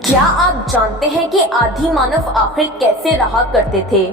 क्या आप जानते हैं कि आदि मानव आखिर कैसे रहा करते थे?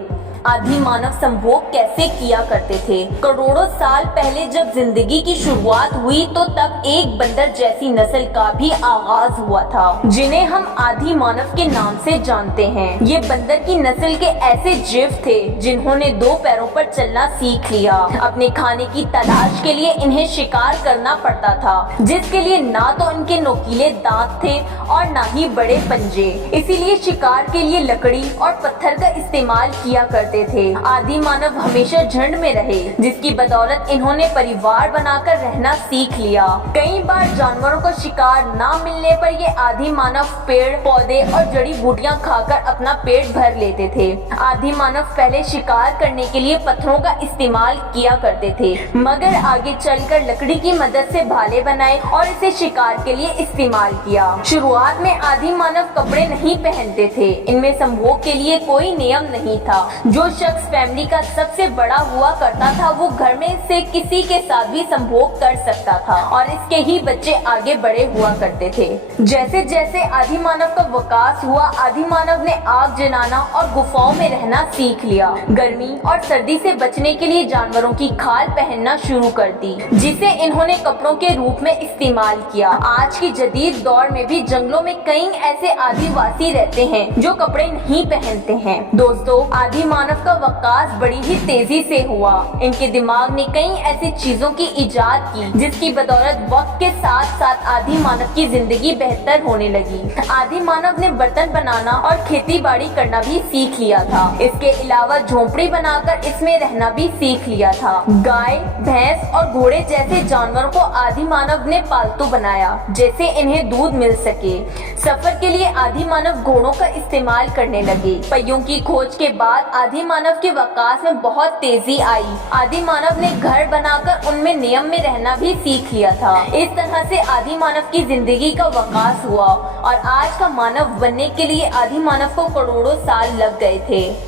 आदि मानव संभोग कैसे किया करते थे? करोड़ों साल पहले जब जिंदगी की शुरुआत हुई तो तब एक बंदर जैसी नस्ल का भी आगाज हुआ था, जिन्हें हम आदि मानव के नाम से जानते हैं। ये बंदर की नस्ल के ऐसे जीव थे जिन्होंने दो पैरों पर चलना सीख लिया। अपने खाने की तलाश के लिए इन्हें शिकार करना पड़ता था, जिसके लिए ना तो इनके नोकीले दांत थे और ना ही बड़े पंजे। इसीलिए शिकार के लिए लकड़ी और पत्थर का इस्तेमाल किया करते थे। आदि मानव हमेशा झुंड में रहे, जिसकी बदौलत इन्होंने परिवार बनाकर रहना सीख लिया। कई बार जानवरों को शिकार ना मिलने पर ये आदि मानव पेड़ पौधे और जड़ी बूटियां खाकर अपना पेट भर लेते थे। आदि मानव पहले शिकार करने के लिए पत्थरों का इस्तेमाल किया करते थे, मगर आगे चलकर लकड़ी की मदद से भाले बनाए और इसे शिकार के लिए इस्तेमाल किया। शुरुआत में आदि मानव कपड़े नहीं पहनते थे। इनमें संभोग के लिए कोई नियम नहीं था। जो शख्स फैमिली का सबसे बड़ा हुआ करता था वो घर में से किसी के साथ भी संभोग कर सकता था और इसके ही बच्चे आगे बड़े हुआ करते थे। जैसे जैसे आदि मानव का विकास हुआ, आदि मानव ने आग जलाना और गुफाओं में रहना सीख लिया। गर्मी और सर्दी से बचने के लिए जानवरों की खाल पहनना शुरू कर दी, जिसे इन्होंने कपड़ों के रूप में इस्तेमाल किया। आज की जदीद दौर में भी जंगलों में कई ऐसे आदिवासी रहते हैं जो कपड़े नहीं पहनते हैं। दोस्तों, आदि मानव का विकास बड़ी ही तेजी से हुआ। इनके दिमाग ने कई ऐसी चीजों की इजाद की जिसकी बदौलत वक्त के साथ साथ आदि मानव की जिंदगी बेहतर होने लगी। आदि मानव ने बर्तन बनाना और खेती बाड़ी करना भी सीख लिया था। इसके अलावा झोपड़ी बनाकर इसमें रहना भी सीख लिया था। गाय, भैंस और घोड़े जैसे जानवरों को आदि मानव ने पालतू बनाया, जैसे इन्हें दूध मिल सके। सफर के लिए आदि मानव घोड़ों का इस्तेमाल करने लगे। पहियों की खोज के बाद आदि मानव के विकास में बहुत तेजी आई। आदि मानव ने घर बनाकर उनमें नियम में रहना भी सीख लिया था। इस तरह से आदि मानव की जिंदगी का विकास हुआ और आज का मानव बनने के लिए आदि मानव को करोड़ों साल लग गए थे।